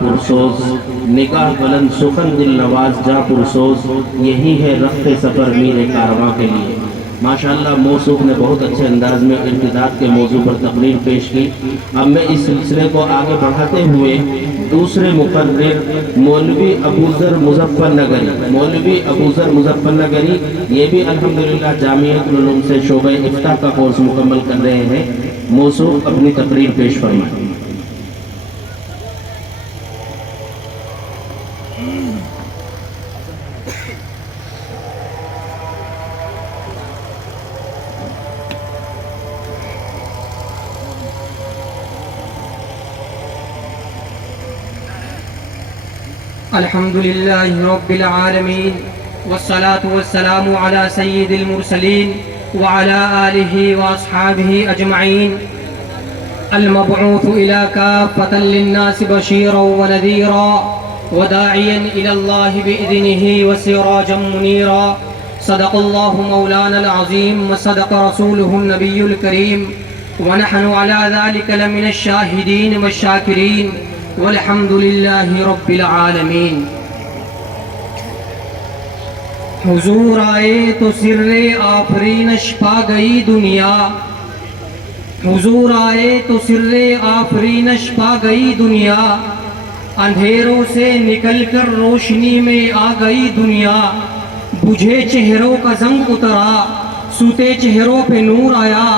پرسوز، نگاہ بلند سخن دل نواز جا پرسوز، یہی ہے رخت سفر میر کارواں کے لیے۔ ماشاءاللہ موصوف نے بہت اچھے انداز میں ارتداد کے موضوع پر تقریر پیش کی۔ اب میں اس سلسلے کو آگے بڑھاتے ہوئے دوسرے مقرر مولوی ابوذر مظفر نگری، یہ بھی الحمدللہ جامعۃ العلوم سے شعبہ افتاء کا کورس مکمل کر رہے ہیں، موصوف اپنی تقریر پیش فرمائیں۔ الحمد لله رب العالمين والصلاة والسلام على سيد المرسلين وعلى آله وأصحابه أجمعين، المبعوث إلى كافة للناس بشيرا ونذيرا وداعيا إلى الله بإذنه وسراجا منيرا، صدق الله مولانا العظيم وصدق رسوله النبي الكريم، ونحن على ذلك لمن الشاهدين والشاكرين، والحمد للہ رب العالمین۔ حضور آئے تو سر آفرینش پا گئی دنیا، حضور آئے تو سر آفرینش پا گئی دنیا، اندھیروں سے نکل کر روشنی میں آ گئی دنیا، بجھے چہروں کا زنگ اترا، سوتے چہروں پہ نور آیا،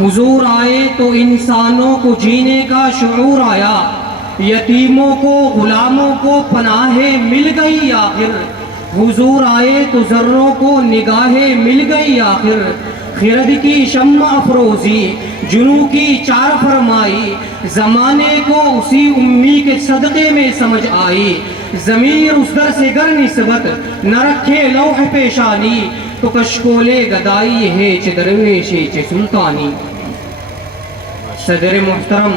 حضور آئے تو انسانوں کو جینے کا شعور آیا، یتیموں کو غلاموں کو پناہیں مل گئی آخر، حضور آئے تو ذروں کو نگاہیں مل گئی آخر، خرد کی شمع افروزی جنوں کی چار فرمائی، زمانے کو اسی امی کے صدقے میں سمجھ آئی، ضمیر اس در سے گر نسبت نہ رکھے لوح پیشانی، تو کشکولے گدائی ہے چہ درویش چہ سلطانی۔ صدر محترم،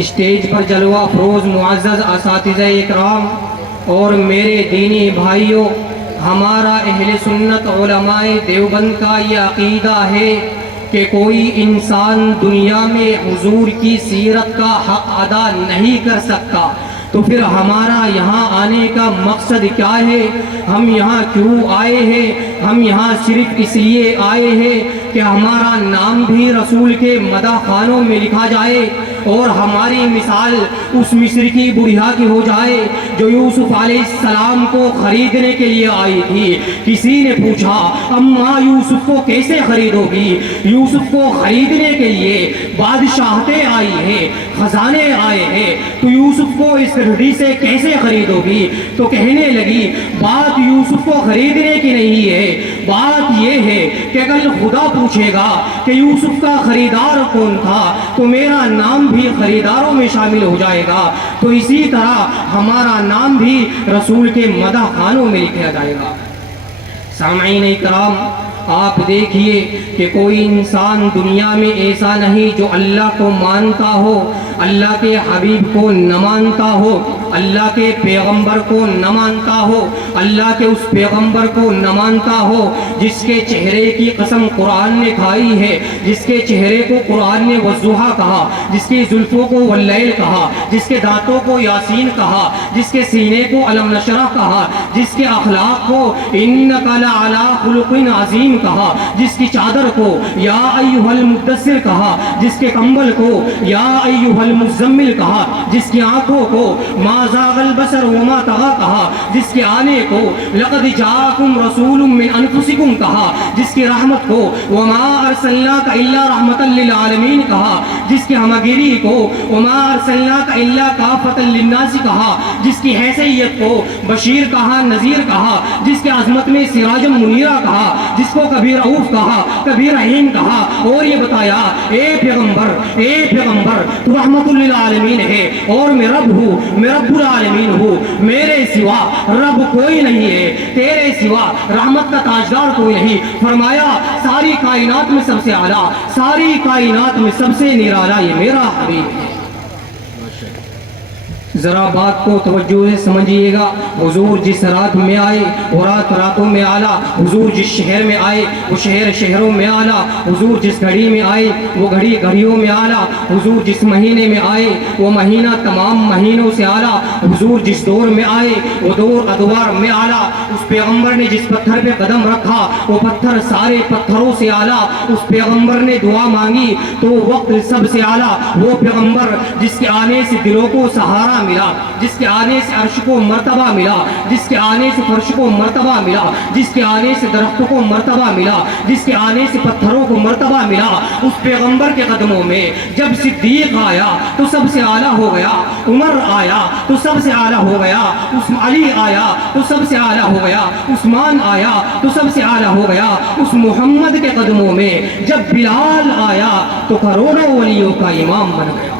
اسٹیج پر جلوہ افروز معزز اساتذہ اکرام اور میرے دینی بھائیوں، ہمارا اہل سنت علماء دیوبند کا یہ عقیدہ ہے کہ کوئی انسان دنیا میں حضور کی سیرت کا حق ادا نہیں کر سکتا، تو پھر ہمارا یہاں آنے کا مقصد کیا ہے؟ ہم یہاں کیوں آئے ہیں؟ ہم یہاں صرف اس لیے آئے ہیں کہ ہمارا نام بھی رسول کے مدح خانوں میں لکھا جائے اور ہماری مثال اس مصر کی بڑھیا کی ہو جائے جو یوسف علیہ السلام کو خریدنے کے لیے آئی تھی۔ کسی نے پوچھا اماں یوسف کو کیسے خریدو گی؟ یوسف کو خریدنے کے لیے بادشاہتیں آئی ہیں، خزانے آئے ہیں، تو یوسف کو اس گھڑی سے کیسے خریدو گی؟ تو کہنے لگی بات یوسف کو خریدنے کی نہیں ہے، بات یہ ہے کہ اگر خدا پوچھے گا کہ یوسف کا خریدار کون تھا تو میرا نام بھی خریداروں میں شامل ہو جائے گا، تو اسی طرح ہمارا نام بھی رسول کے مدح خانوں میں لکھا جائے گا۔ سامعین اکرام، آپ دیکھیے کہ کوئی انسان دنیا میں ایسا نہیں جو اللہ کو مانتا ہو، اللہ کے حبیب کو نہ مانتا ہو، اللہ کے پیغمبر کو نہ مانتا ہو، اللہ کے اس پیغمبر کو نہ مانتا ہو جس کے چہرے کی قسم قرآن نے کھائی ہے، جس کے چہرے کو قرآن نے والضحیٰ کہا، جس کی زلفوں کو واللیل کہا، جس کے دانتوں کو یاسین کہا، جس کے سینے کو علم نشرح کہا، جس کے اخلاق کو انک لعلی خلق عظیم کہا، جس کی چادر کو یا ایھا المدثر کہا، جس کے کمبل کو یا ایھا المزمل کہا، جس کی آنکھوں کو ما زاغ البصر وما طغى کہا، جس کے آنے کو لقد جاءکم رسول من انفسکم کہا، جس کی رحمت کو وما ارسلناک الا رحمتا للعالمین کہا، جس کی ہمگیری کو وما ارسلناک الا کافۃ للناس کہا، جس کی حیثیت کو بشیر کہا، نذیر کہا، جس کے عظمت میں سراج منیرہ کہا، جس کو کبھی رؤوف کہا، کبھی رحیم کہا، اور یہ بتایا اے پیغمبر تو رحمت للعالمین ہے اور میں رب ہوں، میں رب العالمین ہوں، میرے سوا رب کوئی نہیں ہے، تیرے سوا رحمت کا تاجدار کوئی نہیں۔ فرمایا ساری کائنات میں سب سے اعلیٰ، ساری کائنات میں سب سے نرالا یہ میرا حبیب ہے۔ ذرا بات کو توجہ سے سمجھیے گا. حضور جس رات میں آئے وہ رات راتوں میں اعلیٰ. حضور جس شہر میں آئے وہ شہر شہروں میں اعلیٰ. حضور جس گھڑی میں آئے وہ گھڑی گھڑیوں میں اعلیٰ. حضور جس مہینے میں آئے وہ مہینہ تمام مہینوں سے اعلیٰ. حضور جس دور میں آئے وہ دور ادوار میں اعلیٰ. اس پیغمبر نے جس پتھر پہ قدم رکھا وہ پتھر سارے پتھروں سے اعلیٰ. اس پیغمبر نے دعا مانگی تو وقت سب سے اعلیٰ. وہ پیغمبر جس کے آنے سے دلوں کو سہارا ملا, جس کے آنے سے عرش کو مرتبہ ملا, جس کے آنے سے فرش کو مرتبہ ملا, جس کے آنے سے درختوں کو مرتبہ ملا, جس کے آنے سے پتھروں کو مرتبہ ملا. اس پیغمبر کے قدموں میں جب صدیق آیا تو سب سے اعلیٰ ہو گیا, عمر آیا تو سب سے اعلیٰ ہو گیا, علی آیا تو سب سے اعلیٰ ہو گیا, عثمان آیا تو سب سے اعلیٰ ہو گیا. اس محمد کے قدموں میں جب بلال آیا تو کروڑوں ولیوں کا امام بن گیا.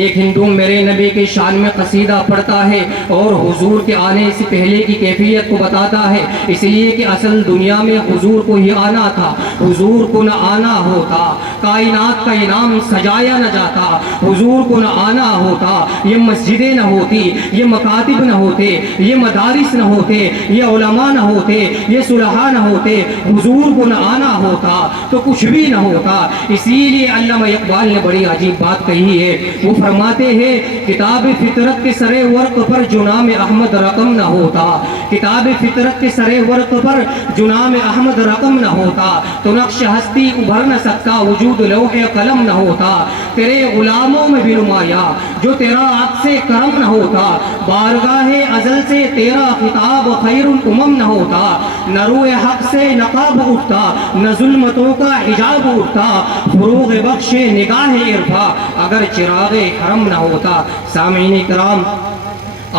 ایک ہندو میرے نبی کی شان میں قصیدہ پڑھتا ہے اور حضور کے آنے سے پہلے کی کیفیت کو بتاتا ہے, اس لیے کہ اصل دنیا میں حضور کو ہی آنا تھا. حضور کو نہ آنا ہوتا کائنات کا انعام سجایا نہ جاتا. حضور کو نہ آنا ہوتا یہ مسجدیں نہ ہوتی, یہ مکاتب نہ ہوتے, یہ مدارس نہ ہوتے, یہ علماء نہ ہوتے, یہ صلحاء نہ ہوتے. حضور کو نہ آنا ہوتا تو کچھ بھی نہ ہوتا. اسی لیے علامہ اقبال نے بڑی عجیب بات کہی ہے. وہ فرماتے ہیں کتاب فطرت کے سرے ورق پر جو نام احمد رقم نہ ہوتا, کتاب فطرت کے سرے ورق پر جو نام احمد رقم نہ ہوتا تو نقش ہستی ابھر نہ سکتا, وجود لوح قلم نہ ہوتا. تیرے غلاموں میں بھی نمایاں جو تیرا عکس کرم نہ ہوتا, بارگاہ ازل سے تیرا خطاب خیر الامم نہ ہوتا. نہ روح حق سے نقاب اٹھتا, نہ ظلمتوں کا حجاب اٹھتا, فروغ بخش نگاہ عرفا اگر چراغ حرم نہ ہوتا. سامعین کرام,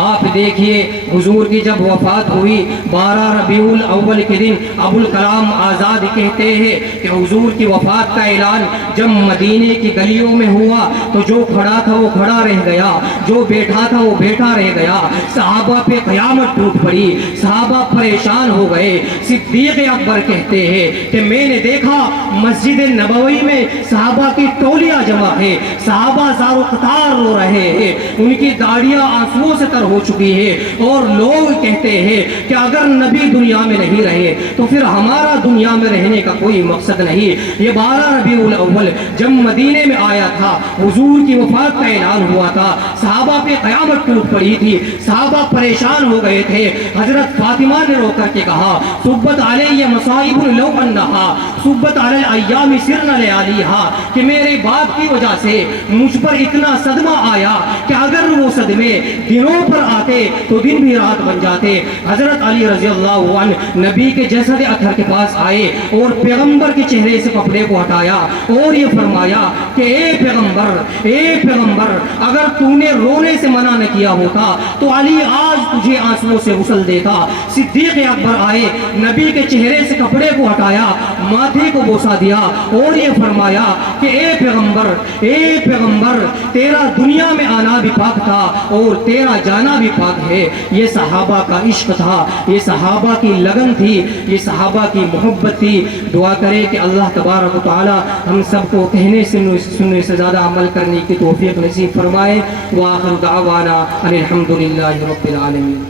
آپ دیکھیے حضور کی جب وفات ہوئی 12 ربیع الاول کے دن ابوالکلام آزاد کہتے ہیں کہ حضور کی وفات کا اعلان جب مدینے کی گلیوں میں ہوا تو جو کھڑا تھا وہ کھڑا رہ گیا, جو بیٹھا تھا وہ بیٹھا رہ گیا. صحابہ پہ قیامت ٹوٹ پڑی, صحابہ پریشان ہو گئے. صدیق اکبر کہتے ہیں کہ میں نے دیکھا مسجد نبوی میں صحابہ کی ٹولیاں جمع ہے, صحابہ زار و قطار رو رہے ہیں, ان کی داڑیاں آنسوؤں سے ہو چکی ہے, اور لوگ کہتے ہیں کہ اگر نبی دنیا میں نہیں رہے تو پھر ہمارا دنیا میں رہنے کا کوئی مقصد نہیں. یہ 12 ربیع الاول جب مدینے میں آیا تھا, حضور کی وفات کا اعلان ہوا تھا, صحابہ پہ قیامت ٹوٹ پڑی تھی, صحابہ پریشان ہو گئے تھے. حضرت فاطمہ نے رو کر کے کہا صبت علیہ مصائب لو انہا صبت علی الایام سرن لیالیہا, کہ میرے باپ کی وجہ سے مجھ پر اتنا صدمہ آیا کہ اگر وہ صدمے دنوں پر آتے تو دن بھی رات بن جاتے. حضرت علی رضی اللہ عنہ نبی کے جسد اطہر کے پاس آئے اور پیغمبر کے چہرے سے کپڑے کو ہٹایا اور یہ فرمایا کہ اے پیغمبر اگر تو نے رونے سے منع نہ کیا ہوتا تو علی آج تجھے آنسوؤں سے غسل دیتا. صدیق اکبر آئے, نبی کے چہرے سے کپڑے کو ہٹایا, ماتھے کو بوسا دیا اور یہ فرمایا کہ اے پیغمبر تیرا دنیا میں آنا بھی پاک تھا اور تیرا جانا بھی پاک ہے. یہ صحابہ کا عشق تھا, یہ صحابہ کی لگن تھی, یہ صحابہ کی محبت تھی. دعا کرے کہ اللہ تبارک و تعالی ہم سب کو کہنے سننے سے زیادہ عمل کرنے کی توفیق نصیب فرمائے. وآخر دعوانا ان الحمد للہ رب العالمین.